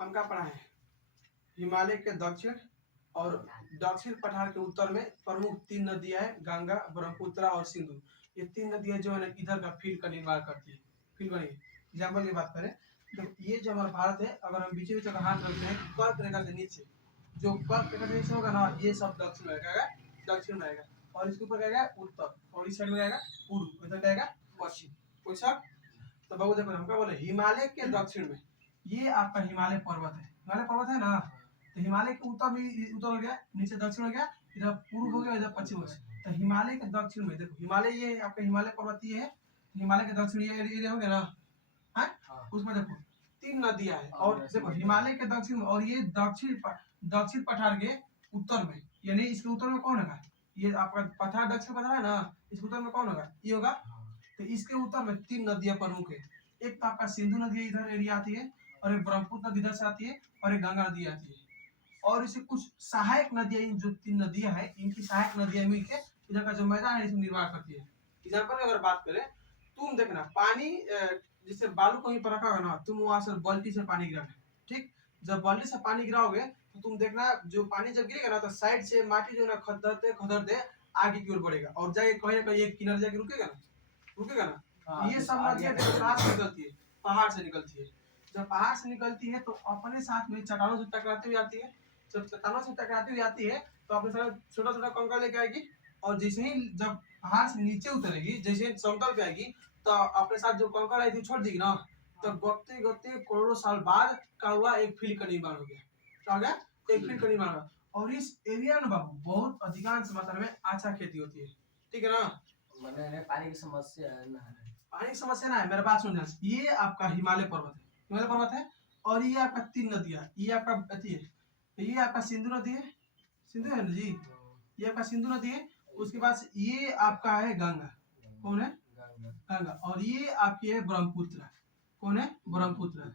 हम क्या पढ़ा है, हिमालय के दक्षिण और दक्षिण पठार के उत्तर में प्रमुख 3 नदियां हैं, गंगा, ब्रह्मपुत्र और सिंधु। ये 3 नदियां जो है ना इधर का फील्ड का निर्माण करती है। फील्ड बनी एग्जाम्पल की बात करें तो ये जो हमारा भारत है, अगर हम बीच बीच अगर हाथ रखते हैं कर्क रेखा से नीचे, जो कर्क रेखा से नीचे होगा ना ये सब दक्षिण में आएगा, दक्षिण में आएगा, और इसके ऊपर आएगा उत्तर, और इस साइड में आएगा पूर्व, इधर आएगा पश्चिम। कोई सा तो बाबू देखो हम क्या बोले, हिमालय के दक्षिण में ये आपका हिमालय पर्वत है, हिमालय पर्वत है ना, तो हिमालय के उत्तर में उत्तर हो गया, नीचे दक्षिण हो गया, इधर पूर्व हो गया, इधर पश्चिम हो गया। तो हिमालय के दक्षिण में देखो, हिमालय ये आपका हिमालय पर्वत ये है, हिमालय के दक्षिण ये एरिया हो गया ना, है उसमें देखो 3 नदियां हैं, और देखो हिमालय के दक्षिण में, और ये दक्षिण पठार के उत्तर में, यानी इसके उत्तर में कौन होगा, ये आपका पठार दक्षिण पठार है ना, इसके उत्तर में कौन होगा, ये होगा। तो इसके उत्तर में 3 नदियां प्रमुख है, एक तो आपका सिंधु नदी इधर एरिया आती है, और एक ब्रह्मपुत्र नदी इधर से आती है, और एक गंगा नदी आती है, और इसे कुछ सहायक नदियां, जो 3 नदियां हैं इनकी सहायक नदियां मिलकर इधर का जो मैदान है इसमें निर्माण करती है। एग्जाम्पल में अगर बात करें, तुम देखना पानी जैसे बालू कहीं पर रखा होगा ना, तुम वहां से बाल्टी से पानी गिराना, ठीक, जब बाल्टी से पानी गिराओगे तो तुम देखना जो पानी जब गिरेगा ना तो साइड से माटी जो है ना खदरते आगे की ओर बढ़ेगा, और जाके कहीं ना कहीं एक किनारे जाके रुकेगा ना। ये सब नदियां कहाँ से निकलती है, पहाड़ से निकलती है। जब पहाड़ से निकलती है तो अपने साथ में चट्टानों से टकराती हुई आती है, जब चट्टानों से टकराती हुई आती है तो अपने साथ छोटा छोटा कंकड़ लेके आएगी, और जैसे ही जब पहाड़ से नीचे उतरेगी, जैसे ही समतल पे आएगी तो अपने साथ जो कंकड़ आई थी छोड़ देगी ना, तो गत्ते गत्ते करोड़ों साल बाद का हुआ एक फील्ड का निर्माण हो गया। क्या हो गया, एक फील्ड का निर्माण हुआ, और इस एरिया में बाबू बहुत अधिकांश मात्रा में अच्छा खेती होती है, ठीक है ना। मैंने पानी की समस्या है ना, पानी की समस्या ना है, मेरा बात सुन, ये आपका हिमालय पर्वत है, हिमालय पर्वत है, और ये आपका 3 नदियां, ये आपका अति है, ये आपका सिंधु नदी है, सिंधु है ना जी, ये आपका सिंधु नदी है, उसके बाद ये आपका है गंगा, कौन है, गंगा, और ये आपकी है ब्रह्मपुत्र, कौन है, ब्रह्मपुत्र।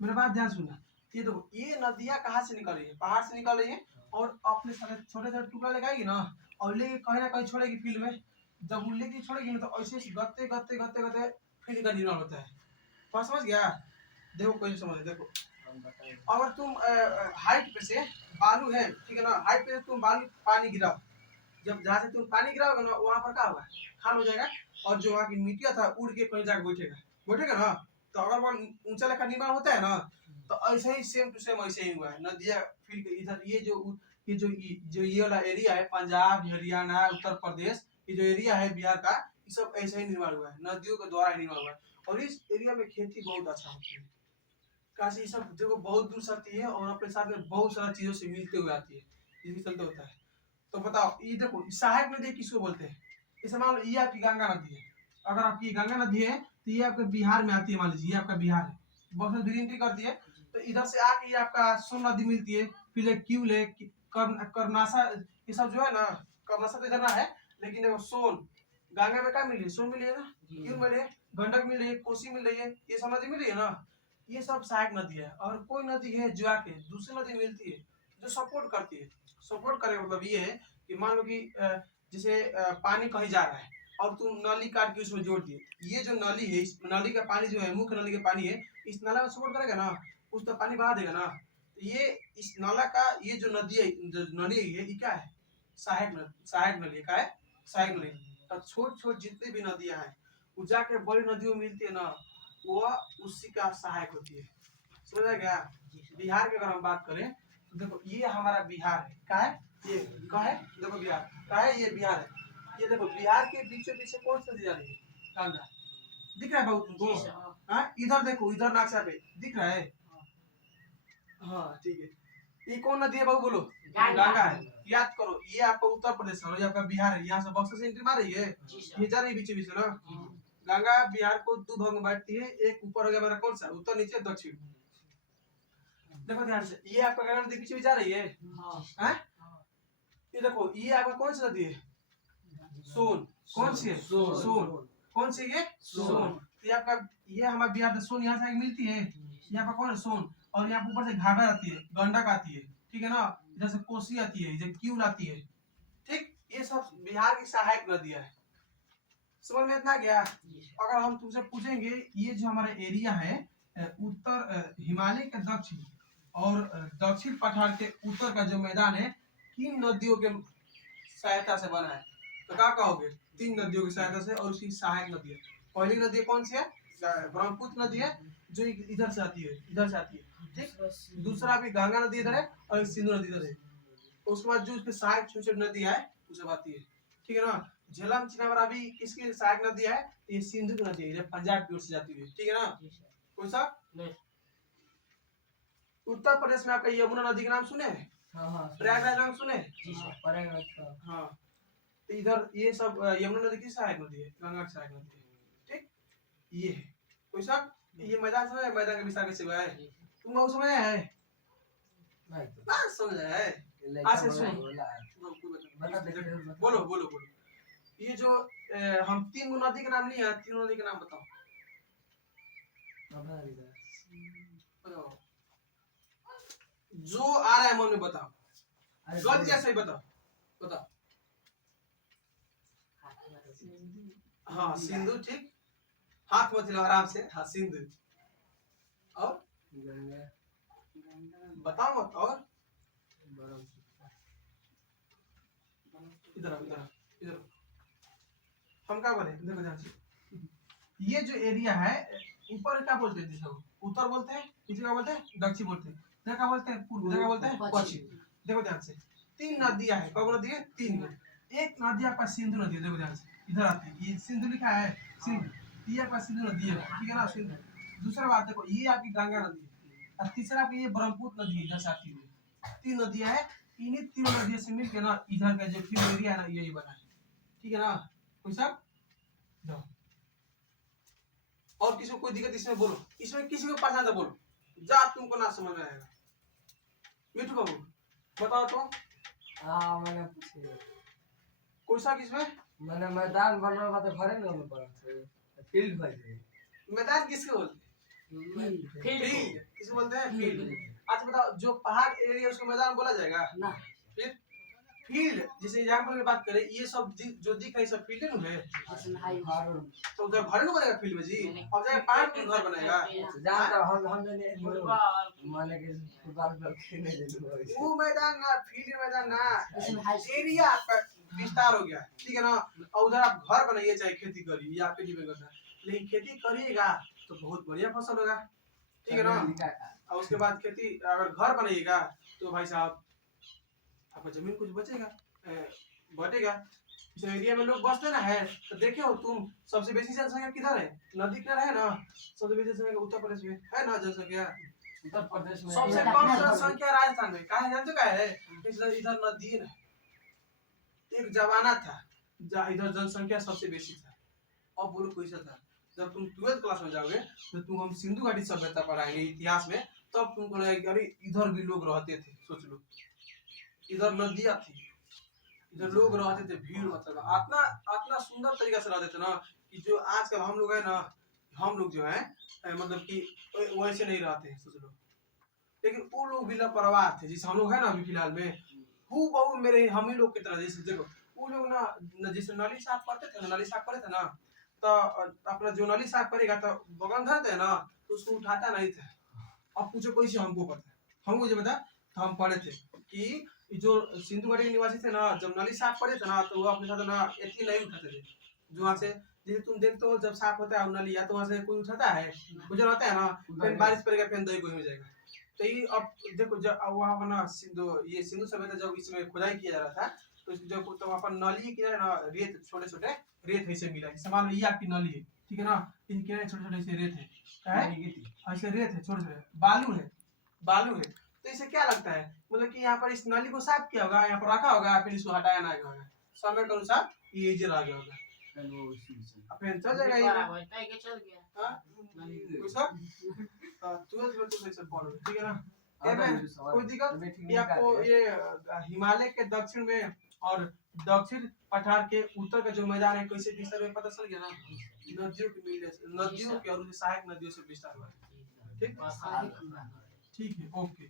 मेरा बात ध्यान सुनना, ये देखो ये नदियां कहाँ से निकल रही है, पहाड़ से निकल रही है, और अपने सारे छोटे छोटे टुकड़ा लगाएगी ना, और लेके कहीं ना कहीं छोड़ेगी फील्ड में, जब वो लेके छोड़ेगी ना तो ऐसे गत्ते गत्ते गत्ते गत्ते फील्ड का निर्माण होता है। बात समझ गया, देखो कोई समझ, देखो अगर तुम हाइट पे से बालू है, ठीक है ना, हाइट पे से तुम बालू पानी गिराओ, जब जहाँ से तुम पानी गिराओगे ना वहां पर क्या होगा, खाल हो जाएगा, और जो वहाँ की मिट्टिया था उड़ के कहीं जाकर बैठेगा ना, तो अगर वो ऊंचा लेखा निर्माण होता है ना, तो ऐसे ही सेम टू सेम ऐसे ही हुआ है। नदियां फिर इधर ये जो ये वाला एरिया है, पंजाब, हरियाणा, उत्तर प्रदेश, ये जो एरिया है बिहार का, ये सब ऐसे ही निर्माण हुआ है, नदियों के द्वारा ही निर्माण हुआ है, और इस एरिया में खेती बहुत अच्छा होती है। काशी सब देखो बहुत दूर से आती है, और अपने साथ में बहुत सारा चीजों से मिलते हुए आती है, इसके चलते होता है। तो बताओ ये देखो सहायक नदी किसको बोलते हैं, जैसे मान लो ये आपकी गंगा नदी है, अगर आपकी गंगा नदी है तो ये आपके बिहार में आती है, मान लीजिए ये आपका बिहार है, बहुत एंट्री करती है, तो इधर से आके ये आपका सोन नदी मिलती है, फिर एक क्यूल है, कर्नासा, ये सब जो है ना, कर्नासा तो इधर ना है, लेकिन देखो सोन, गंगा में क्या मिली है, सोन मिली है ना, क्यूल मिली है, गंडक मिल रही है, कोसी मिल रही है, ये सब नदी मिल रही है ना, ये सब सहायक नदी है। और कोई नदी है जो आके दूसरी नदी मिलती है जो सपोर्ट करती है, सपोर्ट करे मतलब ये है कि मान लो कि जैसे पानी कहीं जा रहा है और तुम नली काट के उसमें जोड़ दिए, ये जो नली है इस नली का पानी जो है, मुख्य नली का पानी है, इस नाला में सपोर्ट करेगा ना, कुछ तो पानी बहा देगा ना, तो ये इस नाला का ये जो नदी है, जो नली है, ये क्या है, सहायक नली, क्या है, सहायक नली। तो छोट छोट जितनी भी नदियां हैं वो जाके बड़ी नदियों में मिलती है ना, वो उसी का सहायक होती है, समझ गया। बिहार की अगर हम बात करें तो देखो ये हमारा बिहार है, क्या है, ये क्या है, देखो बिहार क्या है, ये बिहार है, ये देखो बिहार के बीचों बीच से कौन सी नदी जा रही है, गंगा, दिख रहा है बहुत तुमको, हाँ इधर देखो, इधर नक्शा पे दिख रहा है, हाँ ठीक है, ये कौन नदी है बाबू बोलो, गंगा है, याद करो ये आपका उत्तर प्रदेश है, ये आपका बिहार है, यहाँ से बक्सर से एंट्री मार रही है, ये जा रही है बीच बीच ना, गंगा बिहार को 2 भाग में बांटती है, एक ऊपर हो गया हमारा कौन सा, उत्तर, नीचे, दक्षिण। देखो ध्यान से, ये आपका गंगा नदी बीच में जा रही है, हैं, ये देखो ये आपका कौन सी नदी है, सोन, कौन सी है, सोन, कौन सी है, सोन, ये आपका, ये हमारा बिहार से सोन यहाँ से मिलती है, यहाँ पर कौन है, सोन, और यहाँ ऊपर से घाघर आती है, गंडक आती है, ठीक है ना, इधर से कोसी आती है, इधर क्यूल आती है, ठीक, ये सब बिहार की सहायक नदियां है, समझ में इतना गया। अगर हम तुमसे पूछेंगे ये जो हमारा एरिया है उत्तर हिमालय के दक्षिण और दक्षिण पठार के उत्तर का जो मैदान है किन नदियों के सहायता से बना है? तो क्या कहोगे? 3 नदियों की सहायता से और उसकी सहायक नदी है। पहली नदी कौन सी है? ब्रह्मपुत्र नदी है जो इधर से आती है, इधर से आती है, ठीक। दूसरा भी गंगा नदी इधर है और एक सिंधु नदी इधर है। उसके बाद जो उसके सहायक छोटी छोटी नदी है उसे आती है, ठीक है ना। झेलम चिनाबरावी किसकी सहायक नदी है? ये सिंधु की नदी है, ये पंजाब की ओर से जाती है, ठीक है ना। कौन सा? उत्तर प्रदेश में आपका यमुना नदी का नाम सुने हैं? हाँ प्रयागराज नाम सुने हैं? जी सर, प्रयागराज का। हाँ, तो इधर ये सब यमुना नदी की सहायक नदी है, गंगा की सहायक नदी है, ठीक। ये है कोई सा ये मैदान समझ, मैदान के विस्तार कैसे हुआ है तुम लोग समझ है? नहीं ना समझ है? आज से सुन, बोलो बोलो बोलो। ये जो हम 3 नदी के नाम नहीं है, 3 नदी के नाम बताओ। बताओ जो आ रहा है मन में, बताओ। गलत या सही बताओ, बताओ। हाँ सिंधु, ठीक। हाथ मत हिलाओ, आराम से। हाँ सिंधु। और बताओ मत। और इधर इधर इधर हम क्या बोले? देखो ध्यान से, ये जो एरिया है ऊपर क्या बोलते हैं? जिसको उत्तर बोलते हैं, नीचे क्या बोलते हैं? दक्षिण बोलते हैं, इधर क्या बोलते हैं? पूर्व, इधर क्या बोलते हैं? पश्चिम। देखो ध्यान से, 3 नदियां है। कौन नदी है? 3। एक नदी आपका सिंधु नदी है, देखो ध्यान से, इधर आती है, ये सिंधु लिखा है, सिंधु, ये आपका सिंधु नदी है, ठीक है ना, सिंधु। दूसरा बात देखो, ये आपकी गंगा नदी है, और तीसरा आपकी ये ब्रह्मपुत्र नदी है, इधर से आती है। 3 नदियां है, इन्हीं 3 नदियों से मिलकर ना इधर का जो फिल्म एरिया है ना यही बना है, ठीक है ना। कोई सा जाओ। और किसी को कोई दिक्कत इसमें बोलो, इसमें किसी को पसंद है बोलो, जा तुमको ना समझ में आएगा। मिठू बाबू बताओ तो। हाँ मैंने पूछे कोई सा किसमें? मैंने मैदान बनवा का तो घरे में पड़ा थे, फील्ड भाई थे। मैदान किसको बोलते हैं? फील्ड किसको बोलते हैं? फील्ड। अच्छा बताओ, जो पहाड़ एरिया उसको मैदान बोला जाएगा ना? फिर फील्ड, जैसे एग्जांपल की बात करें, ये सब जो दिख रहा है सब फील्ड है ना, तो उधर घर नहीं बनेगा फील्ड में जी। अब जाके पहाड़ पर घर बनेगा। जानता हम ने माने कि फुटबॉल खेलने दे वो मैदान ना, फील्ड मैदान ना, एरिया आपका विस्तार हो गया, ठीक है ना। और उधर आप घर बनाइए चाहे खेती करिए, ये आपके डिपेंड करता है, लेकिन खेती करिएगा तो बहुत बढ़िया फसल होगा, ठीक है ना। और उसके बाद खेती अगर घर बनाइएगा तो भाई साहब आपका जमीन कुछ बचेगा, बढ़ेगा। इस एरिया में लोग बसते ना है, तो देखे हो तुम, सबसे बेसी जनसंख्या किधर है? नदी किनारे है ना। सबसे बेसी जनसंख्या उत्तर प्रदेश में है ना, जनसंख्या। उत्तर प्रदेश में सबसे कम जनसंख्या राजस्थान में। कहा जानते का है? इसलिए इधर नदी है। एक जमाना था जहाँ इधर जनसंख्या सबसे बेसी था। अब बोलो कैसा था? जब तुम 12th क्लास में जाओगे तो तुम हम सिंधु घाटी सभ्यता पढ़ाएंगे इतिहास में, तब तुमको लगेगा कि अरे इधर भी लोग रहते थे। सोच लो, इधर नदियां थी, इधर लोग रहते थे, भीड़ मतलब इतना इतना सुंदर तरीका से रहते थे ना, कि जो आजकल हम लोग है ना, हम लोग जो है मतलब कि वैसे नहीं रहते हैं, सोच लो। लेकिन वो लोग भी लापरवाह थे, जैसे हम लोग है ना अभी फिलहाल में, हु बहु मेरे हम ही लोग की तरह। जैसे देखो वो लोग ना जैसे नली साफ करते थे ना, नली साफ करते थे ना, तो अपना जो नली साफ करेगा तो बगल धरते है ना, तो उसको उठाता नहीं था। अब पूछो कैसे? हमको पता है, हमको जो पता, तो हम पढ़े थे कि जो सिंधु घाटी के निवासी थे ना, जब नली साफ करे थे ना, तो वो अपने साथ ना इतनी नहीं उठाते थे। जो वहाँ से जैसे तुम देखते हो जब साफ होता है नली, या तो वहाँ से कोई उठाता है, गुजर आता है ना, फिर बारिश पड़ेगा, फिर दही हो जाएगा। तो ये अब देखो, जब वहाँ बना ये सिंधु सभ्यता जब इसमें खुदाई किया जा रहा था, तो जब तो अपन नली के ना रेत, छोटे छोटे रेत ऐसे मिला, जैसे मान लो ये आपकी नली है, ठीक है ना, इनके छोटे छोटे ऐसे रेत है, ऐसे रेत है, छोटे छोटे बालू है, बालू है। तो इसे क्या लगता है, मतलब कि यहाँ पर इस नली को साफ किया होगा, यहाँ पर रखा होगा, फिर इसको हटाया ना होगा, समय के अनुसार ये इधर आ गया होगा, फिर चल जाएगा ये। ठीक है ना। कोई दिक्कत? ये आपको ये हिमालय के दक्षिण में और दक्षिण पठार के उत्तर का जो मैदान है कैसे विस्तार में पता चल गया ना, नदियों के मिलने से, नदियों के और सहायक नदियों से विस्तार हुआ है। ठीक है, ओके।